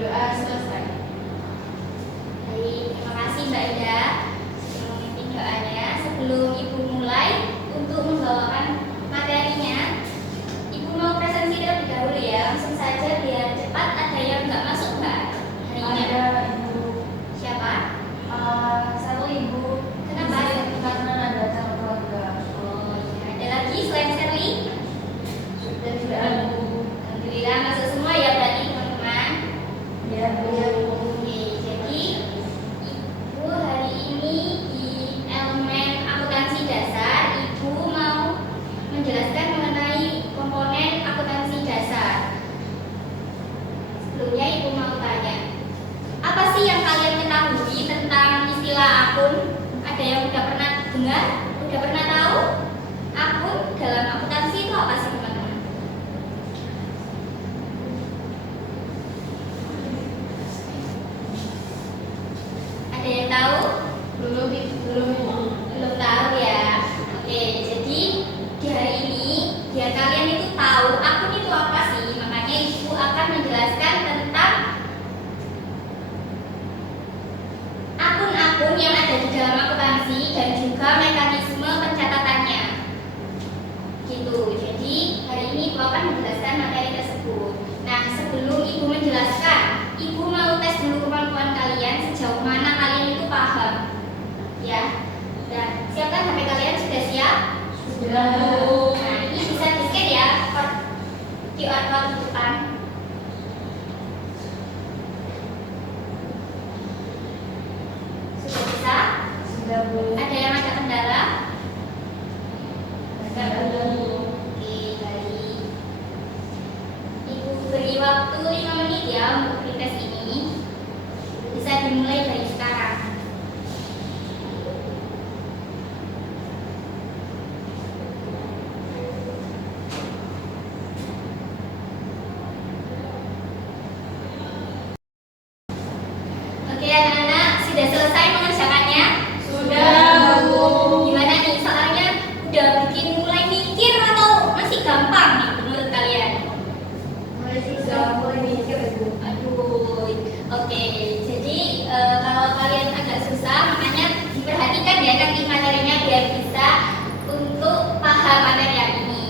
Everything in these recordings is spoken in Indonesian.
berdoa selesai. Baik, terima kasih Mbak Ida sudah memimpin doanya. Sebelum Ibu mulai untuk membawakan materinya, Ibu mau presentasi terlebih dahulu ya. Langsung saja biar cepat. Ada yang nggak masuk Mbak hari ini? Ada Ibu. Siapa? Satu Ibu. Kenapa? Karena ada acara keluarga. Oh iya. Ada lagi selain Sherly? Sudah ada Bu. Alhamdulillah masuk semua ya berarti teman-teman. Ya Bu. Oke, jadi Ibu hari ini di elemen akuntansi dasar, Ibu mau menjelaskan mengenai komponen akuntansi dasar. Sebelumnya Ibu mau tanya, apa sih yang kalian ketahui tentang istilah akun? Ada yang udah pernah dengar? Udah pernah tahu? Akun dalam akuntansi itu apa sih teman-teman? Ada yang tahu? Belum Belum tahu ya. Oke, jadi di hari ini biar kalian itu tahu akun itu apa sih, makanya Ibu akan menjelaskan tentang akun-akun yang ada di dalam akuntansi dan juga mekanisme pencatatannya. Gitu. Jadi hari ini Ibu akan menjelaskan materi tersebut. Nah, sebelum Ibu menjelaskan, Ibu mau tes dulu kemampuan kalian sejauh mana kalian itu paham. Ya. Dan siapkan HP kalian, sudah siap? Sudah. Nah, ini bisa di-scan ya, QR code di depan. Sudah bisa? Sudah Bu. Ada yang ada kendala? Ada Bu. Oke, baik. Ibu beri waktu 5 menit ya untuk tes ini. Bisa dimulai dari sekarang. Oke anak-anak, sudah selesai mengerjakannya? Sudah Bu. Gimana nih soalnya? Udah bikin mulai mikir atau masih gampang nih menurut kalian? Mulai mikir Bu. Aduh, oke. Jadi kalau kalian agak susah, makanya diperhatikan ya nanti materinya biar bisa untuk paham materi yang ini.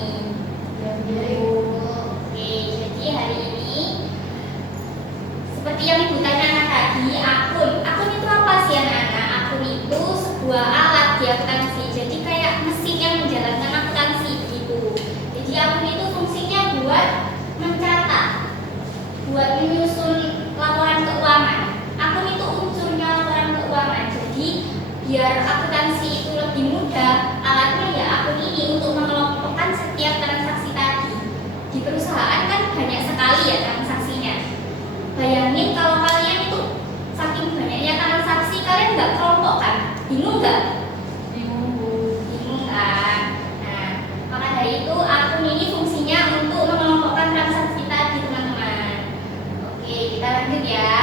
Ya Bu. Oke, jadi hari ini seperti yang Ibu tanyakan tadi, akun itu apa sih anak-anak? Akun itu sebuah alat di akuntansi. Jadi kayak mesin yang menjalankan akuntansi gitu. Jadi akun itu fungsinya buat mencatat, buat menyusun laporan keuangan. Akun itu unsurnya laporan keuangan. Jadi biar akuntansi itu lebih mudah, alatnya ya akun ini untuk mengelompokkan setiap transaksi tadi. Di perusahaan kan banyak sekali ya transaksinya. Bayangin kalau kalian itu saking banyaknya transaksi, kalian nggak kelompok kan? Bingung nggak? Bingung Bu. Bingung kan? Nah, maka dari itu akun ini fungsinya untuk mengelompokkan transaksi tadi teman-teman. Oke, kita lanjut ya.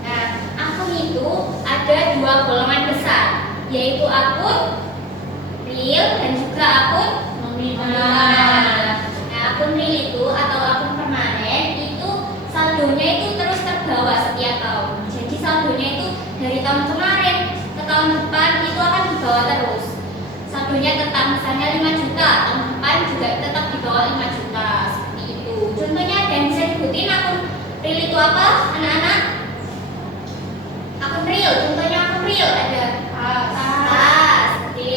Nah, akun itu ada dua golongan besar, yaitu akun real dan juga akun nominal. Nah, akun real itu atau akun permanen itu saldonya itu terus terbawa setiap tahun. Jadi saldonya itu dari tahun kemarin ke tahun depan itu akan dibawa terus. Saldonya tetap misalnya 5 juta, tahun depan juga tetap di bawah 5 juta seperti itu. Contohnya dan bisa disebutin akun real itu apa, anak-anak? Akun real, contohnya akun real ada kas, oke.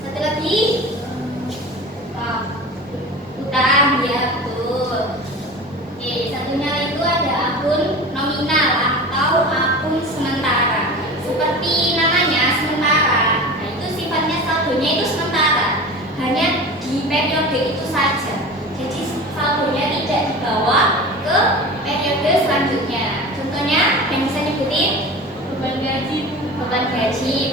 Satu lagi, utang, ya betul. Oke, satunya itu ada akun nominal atau akun sementara. Seperti namanya sementara. Nah, itu sifatnya saldonya itu sementara, hanya di periode itu saja. Jadi saldonya tidak dibawa ke periode selanjutnya. Contohnya yang bisa nyebutin? Beban gaji Bu. Beban gaji,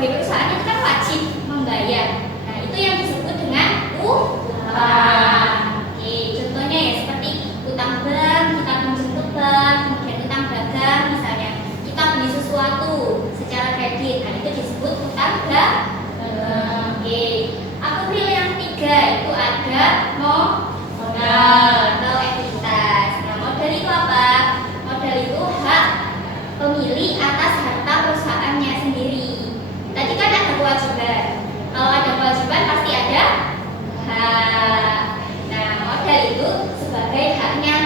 sebagai perusahaan itu kan wajib membayar. Nah, itu yang disebut dengan utang. Oke, contohnya ya seperti utang bank, kita pinjam ke bank, kemudian utang dagang, misalnya kita beli sesuatu secara kredit. Nah, itu disebut utang dagang. Oke, aku pilih yang ketiga, itu ada modal atau ekuitas. Nah, modal itu apa? Modal itu hak pemilik atas harta perusahaannya sendiri. Tadi kan ada kewajiban. Kalau ada kewajiban pasti ada hak. Nah, modal itu sebagai haknya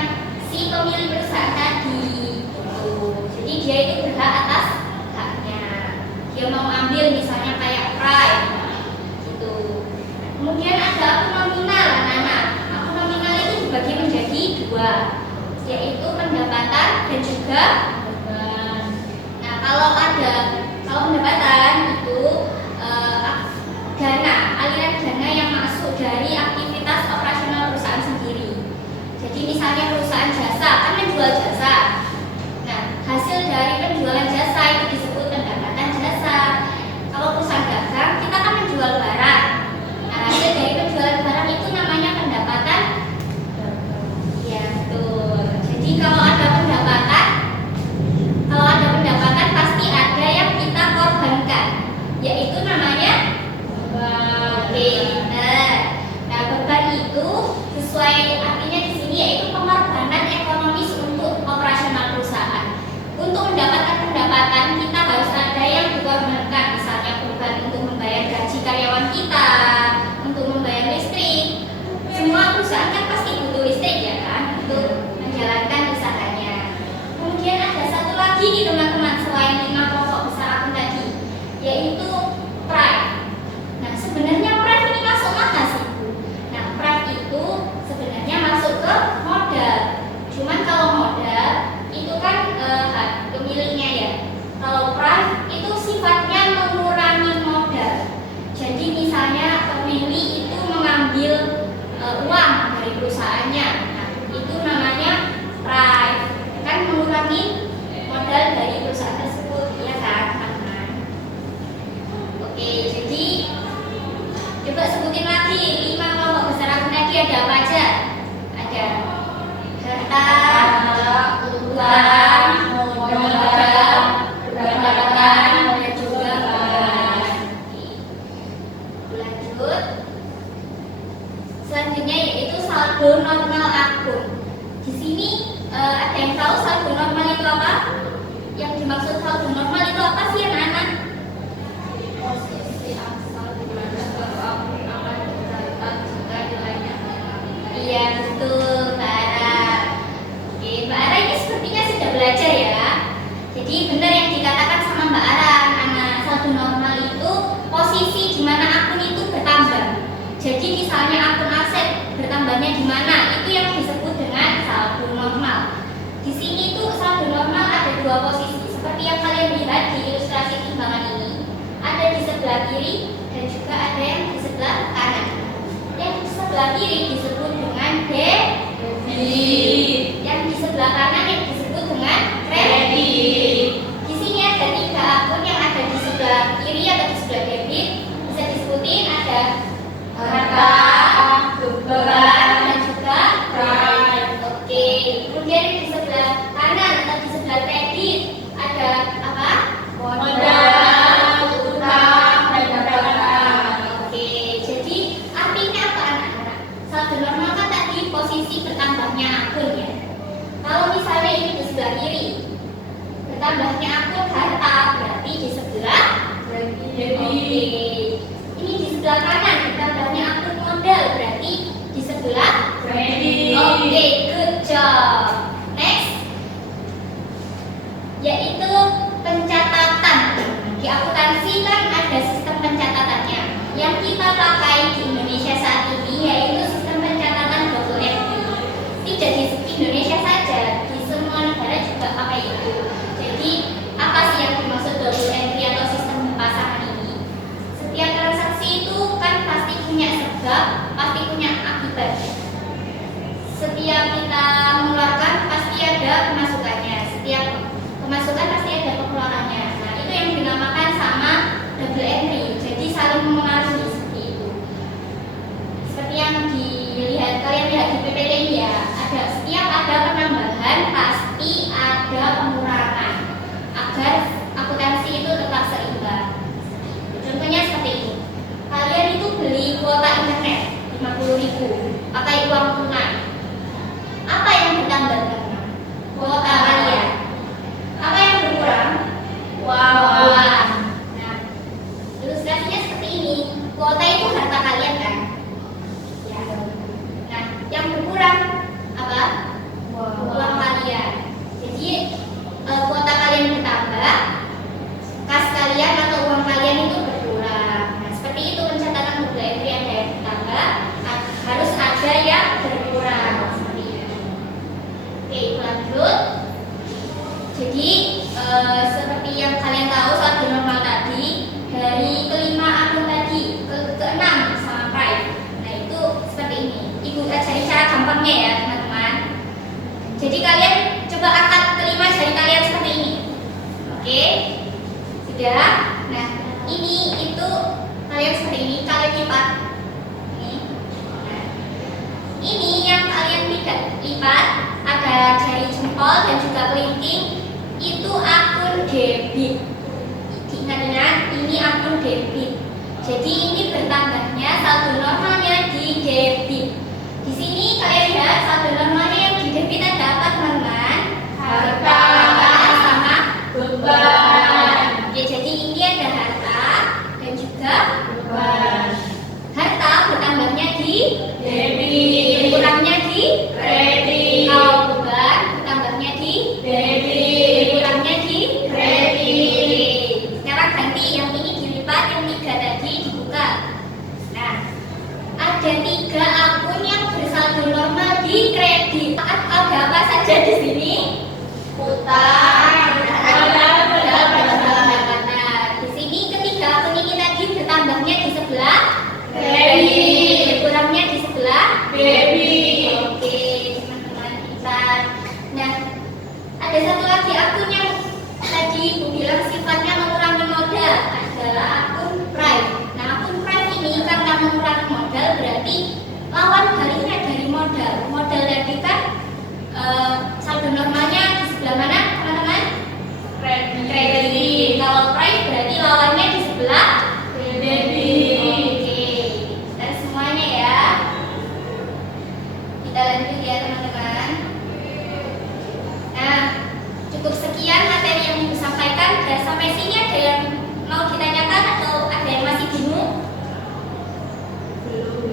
si pemilik perusahaan tadi. Jadi dia itu berhak atas haknya. Dia mau ambil misalnya kayak prime gitu. Kemudian ada akun nominal, anak-anak. Akun nominal itu dibagi menjadi dua, yaitu pendapatan dan juga beban. Nah, kalau pendapatan itu aliran dana yang masuk dari aktivitas operasional perusahaan sendiri. Jadi misalnya perusahaan jasa kan menjual jasa. Nah, hasil dari penjualan jasa itu disebut pendapatan jasa. Kalau perusahaan dagang kita kan menjual barang. Nah, hasil dari penjualan barang itu namanya pendapatan. Ya, betul. Jadi kalau ada pendapatan pasti ada yang kita korbankan, yaitu namanya beban. Nah, beban itu sesuai artinya di sini yaitu pengorbanan ekonomis untuk operasional perusahaan. Untuk mendapatkan pendapatan kita harus ada yang dikorbankan, misalnya beban untuk membayar gaji karyawan kita, untuk membayar listrik. Semua perusahaan kan pasti butuh listrik ya kan, untuk menjalankan usahanya. Kemudian ada satu lagi nih teman-teman selain 5 pokok besar akun tadi, yaitu prime. Nah, sebenarnya prime ini masuk mana sih, Bu? Nah, prime itu sebenarnya masuk ke modal. Cuman kalau modal itu kan hak pemiliknya ya. Kalau prime itu sifatnya mengurangi modal. Jadi misalnya pemilik itu mengambil uang dari perusahaannya. Nah, itu namanya prime. Kan mengurangi modal dari perusahaan tersebut, ya kan, teman-teman? Oke, jadi coba sebutin lagi 5 kelompok besar akun tadi ada apa aja? Ada harta, uang, modal, pendapatan, dan juga beban. Lanjut. Selanjutnya yaitu saldo normal akun. Di sini ada yang tahu saldo normal itu apa? Yang dimaksud saldo normal itu apa sih, anak-anak? Posisi asal di mana suatu akun akan dicatat jika nilainya. Iya, betul, Mbak Ara. Oke, Mbak Ara ini sepertinya sudah belajar ya. Jadi benar yang dikatakan sama Mbak Ara, anak, saldo normal itu posisi di mana akun itu bertambah. Jadi misalnya akun aset bertambahnya di mana, itu yang disebut dengan saldo normal. Di sini tuh saldo normal ada dua posisi, seperti yang kalian lihat di ilustrasi timbangan ini. Ada di sebelah kiri dan juga ada yang di sebelah kanan. Yang di sebelah kiri disebut dengan debit, yang di sebelah kanan yang disebut dengan kredit. Di sini ada 3 akun yang ada di sebelah kiri atau di sebelah debit. Bisa disebutin ada harta, beban, dan juga prime. Oke, kemudian di sebelah kanan atau di sebelah kredit ada apa? Modal, utang, dan pendapatan. Oke, jadi artinya apa, anak-anak? Saldo normal kan tadi posisi bertambahnya akun ya. Kalau misalnya ini di sebelah kiri, bertambahnya akun harta, berarti di sebelah debit. Ini di sebelah kanan, bertambahnya akun modal, berarti di sebelah kredit. Oke, good job. Next, yaitu pencatatan. Di akuntansi kan ada sistem pencatatannya. Yang kita pakai di Indonesia saat ini yaitu sistem pencatatan double entry. Tidak di Indonesia saja, di semua negara juga pakai itu. Jadi apa sih yang dimaksud double entry atau sistem pasangan ini? Setiap transaksi itu kan pasti punya sebab, pasti punya akibat. Setiap kita mengeluarkan pasti ada pemasukannya. Setiap pemasukan Jadi seperti yang kalian tahu saldo normal tadi, dari kelima akun tadi ke keenam sama prime. Nah itu seperti ini. Ibu ajari cara gampangnya ya teman-teman. Jadi kalian coba angkat kelima jari kalian seperti ini. Oke, sudah. Nah ini itu kalian seperti ini, kalian lipat. Ini yang kalian lipat ada jari jempol dan juga kelingking, itu akun debit. Ingat-ingat, ini akun debit. Jadi ini bertambahnya saldo normalnya di debit. Di sini kalian lihat saldo normalnya yang di debit ada apa teman-teman? Harta sama beban. Oke, jadi ini ada harta dan juga beban. Harta bertambahnya di debit, kurangnya di kredit. Kalau beban bertambahnya di debit, kurangnya di kredit. Sekarang ganti, yang ini dilipat, yang 3 tadi dibuka. Nah, ada 3 akun yang bersaldo normal di kredit. Ada apa saja di sini? Utang, pendapatan. Di sini ketiga akun ini tadi bertambahnya di sebelah kredit, kurangnya di sebelah debit. Oke, teman-teman kita. Nah, ada satu lagi akun yang tadi Ibu bilang sifatnya mengurangi modal, adalah akun prime. Nah, akun prime ini karena mengurangi modal berarti lawan baliknya dari modal. Modal tadi kan saldo normalnya di sebelah mana, teman-teman? Kredit. Kalau prime berarti lawannya di sebelah debit. Dan semuanya ya. Kita lanjut ya teman-teman. Nah, cukup sekian materi yang Ibu sampaikan. Dan sampai sini ada yang mau ditanyakan atau ada yang masih bingung?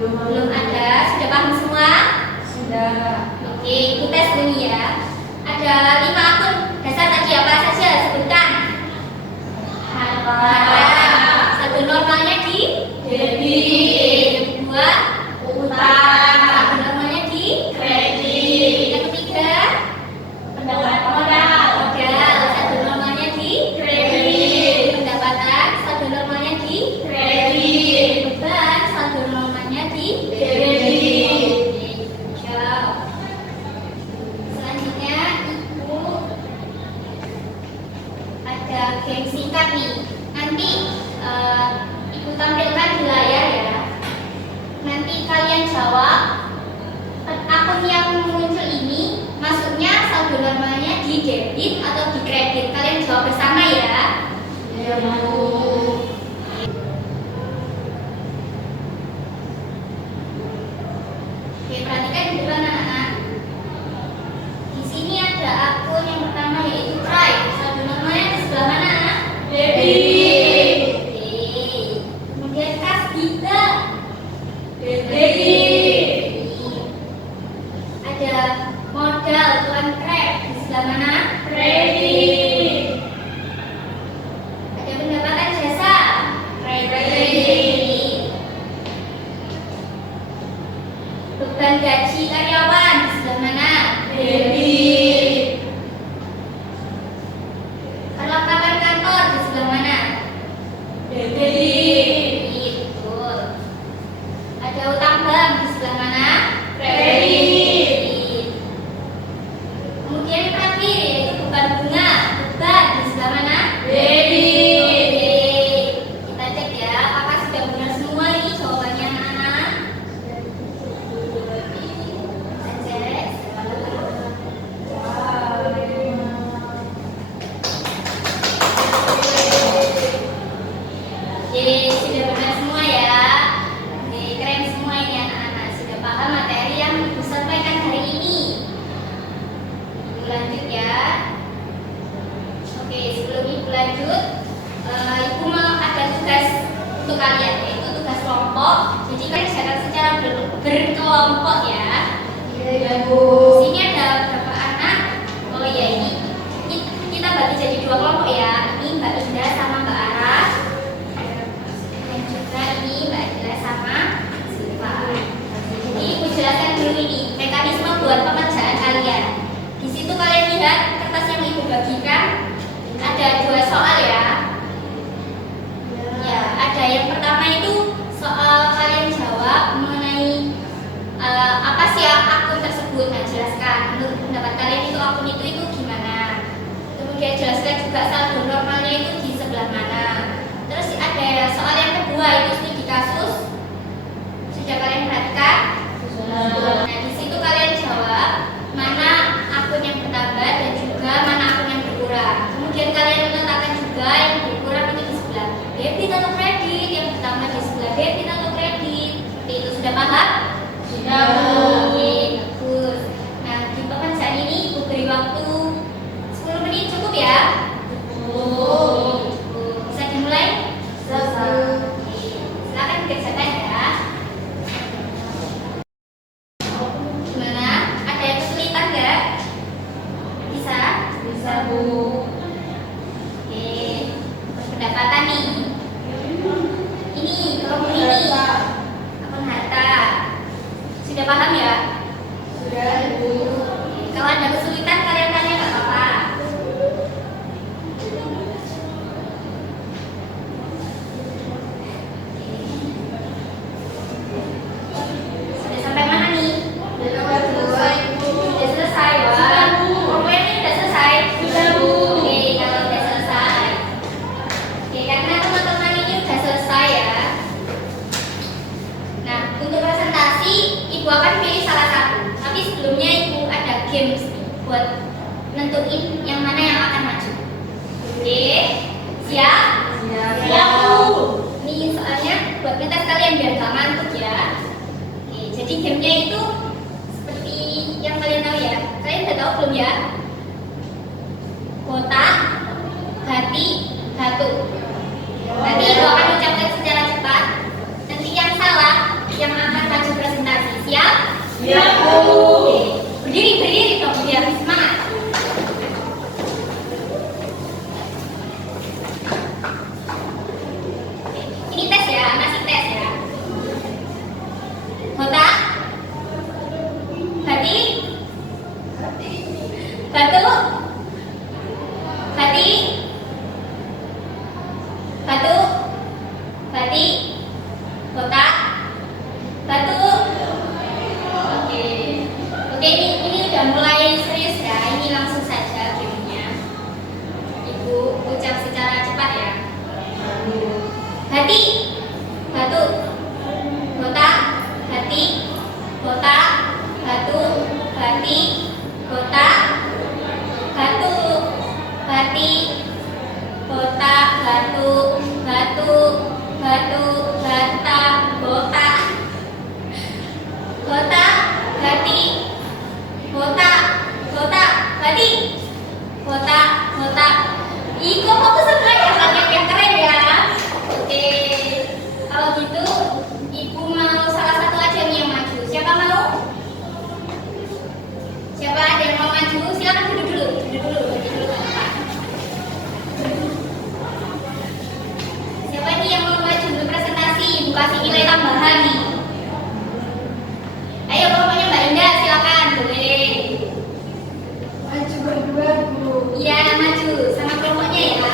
Belum ada. Sudah paham semua? Sudah. Oke, Ibu tes dulu ya. Ada 5 akun dasar tadi apa saja? Sebutkan. Harta. Saldo normalnya di debit. Yang kedua, utang. Saldo normalnya di kredit. Yang ketiga, pendapatan. Modal. Saldo normalnya di kredit. Pendapatan. Saldo normalnya di kredit. Beban. Saldo normalnya di debit. Jawab. Selanjutnya Ibu ada game singkat nih. Nanti Ibu tampilkan di layar ya. Nanti kalian jawab akun yang muncul ini masuknya saldo normalnya di debit atau di kredit. Kalian jawab bersama ya. Ya, Bu. Oke, perhatikan di depan anak-anak. Di sini ada akun yang pertama yaitu prime. Saldo normalnya di sebelah mana? Debit. Oke. Kemudian kas kita Debit. ada modal tuan krep di sebelah mana? Kredit. Ada pendapatan jasa kredit. Beban gaji karyawan di sebelah mana? Debit. Perlengkapan kantor di sebelah mana? Debit. Betul. Ada utang bank di sebelah mana? Kredit. Kemudian yang terakhir yaitu beban bunga, beban di sebelah mana? Debit. Oke. Kita cek ya, apakah sudah benar semua ini jawabannya anak-anak? Kita cek. Oke, sudah benar semua ya. Oke, keren semua ini anak-anak. Sudah paham materi yang Ibu sampaikan hari ini. Ibu lanjut ya. Oke, sebelum Ibu lanjut, Ibu mau ada tugas untuk kalian, yaitu tugas kelompok. Jadi kalian jalan secara berkelompok ya. Ya, Bu. Di sini ada beberapa anak. Oh ya, ini kita bagi jadi 2 kelompok ya. Ini Mbak Indah sama Mbak Aras. Dan juga ini Mbak Ila sama Siva. Jadi Ibu jelaskan dulu ini mekanisme buat pekerjaan kalian. Di situ kalian lihat kertas yang Ibu dibagikan ada 2 soal ya. Ya, ada yang pertama itu soal kalian jawab mengenai apa sih akun tersebut. Nah, jelaskan menurut pendapat kalian itu akun itu gimana. Kemudian jelaskan juga saldo normalnya itu di sebelah mana. Terus ada soal yang kedua itu studi kasus. Sudah kalian perhatikan? Nah, di situ kalian jawab mana akun yang bertambah dan juga mana akun yang berkurang. Kemudian kalian menetapkan juga yang berkurang itu di sebelah debit atau kredit, yang bertambah di sebelah debit atau kredit. Seperti itu, sudah paham? Sudah. Oke, bagus. Nah, di pembelajaran ini Ibu beri waktu 10 menit, cukup ya? Cukup. Cukup. Bisa dimulai? Oke, silakan dikerjakan ya. Gimana? Ada yang kesulitan nggak? Bisa? Bisa, Bu. Oke, pendapatan nih. Ini, kelompok ini. Akun harta. Sudah paham ya? Sudah, Bu. Oke, kalau ada kesulitan kalian tanya nggak apa-apa. Sudah sampai mana nih? Sudah selesai, Bu. Sudah selesai, Wak. Sudah, Bu. Pokoknya ini udah selesai. Sudah, Bu. Oke, kalau udah selesai. Oke, karena teman-teman ini udah selesai ya. Nah, untuk presentasi, Ibu akan pilih salah satu. Tapi sebelumnya Ibu ada games buat nentuin yang mana yang akan maju. Oke, siap? Siap, Bu. Ini soalnya buat ngetes kalian biar gak ngantuk ya. Oke, jadi gamenya itu seperti yang kalian tahu ya. Kalian udah tahu belum ya? Kotak, hati, batu. Nanti Ibu akan ucapkan secara cepat. Nanti yang salah yang akan maju presentasi. Siap? Siap, Bu. Oke, berdiri dong biar semangat. Ini tes ya, masih tes ya. Kotak, hati, batu, hati, batu, hati, kotak, batu. Oke, oke ini udah mulai serius ya. Ini langsung saja gamenya. Ibu ucap secara cepat ya. Hati, batu, kotak, hati, kotak, batu, hati, kotak, batu, hati, kotak, batu, batu, batu, bata, kotak, kotak, hati, kotak, kotak, hati, kotak, kotak. Ih, kok fokus semua ya kalian yang keren ya. Oke, kalau gitu Ibu mau salah satu aja nih yang maju. Siapa mau? Siapa ada yang mau maju? Silakan duduk dulu, berdiri dulu ke depan. Siapa nih yang mau maju untuk presentasi? Ibu kasih nilai tambahan nih. Ayo kelompoknya Mbak Indah, silakan boleh. Maju berdua, Bu. Iya, maju sama kelompoknya ya.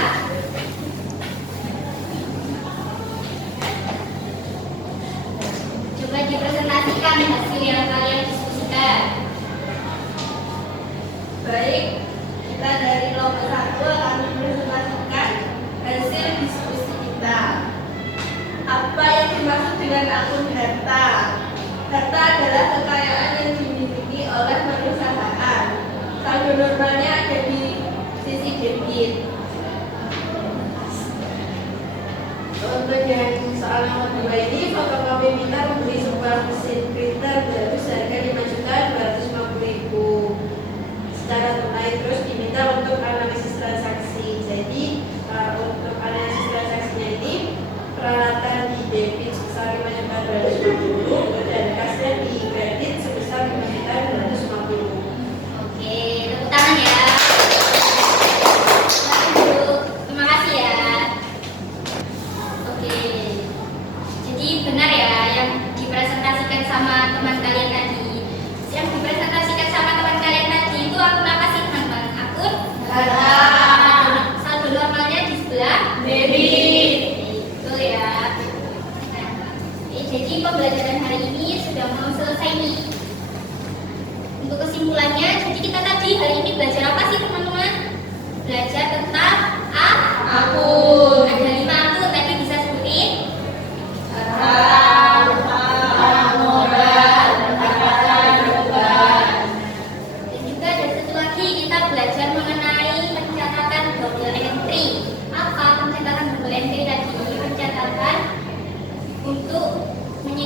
Coba dipresentasikan hasil yang kalian diskusikan. Baik, kita dari kelompok 1 akan mempresentasikan hasil diskusi kita. Apa yang dimaksud dengan akun harta? Harta adalah kekayaan yang dimiliki oleh perusahaan. Saldo normalnya ada di sisi debit. Untuk yang soal nomor 2 ini, fotokopi minta membeli sebuah mesin printer berharga harga 5.250.000 secara tunai, terus diminta untuk analisis transaksi. Jadi untuk analisis transaksinya ini peralatan di debit sebesar 5.250 dan kasnya di kredit sebesar 5.250. Oke, tepuk tangan ya. Lanjut. Terima kasih ya. Oke. Jadi benar ya yang dipresentasikan sama teman kalian tadi. Yang dipresentasikan sama teman kalian tadi itu akun apa sih teman-teman? Akun Harta.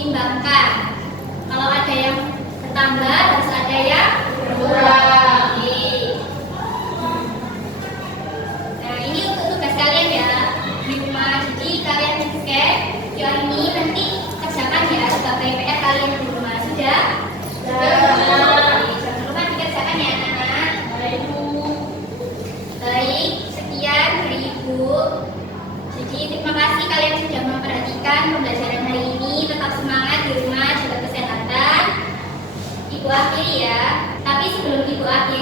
diseimbangkan. Kalau ada yang bertambah, harus ada yang Berkurang. Oke. Nah, ini untuk tugas kalian ya di rumah. Jadi kalian scan QR ini nanti kerjakan ya sebagai PR kalian di rumah. Sudah? Oke, jangan lupa dikerjakan ya anak-anak. Baik, sekian dari Ibu. Jadi terima kasih kalian sudah memperhatikan pembelajaran hari ini. Tetap semangat di rumah, jaga kesehatan. Ibu akhiri ya. Tapi sebelum Ibu akhiri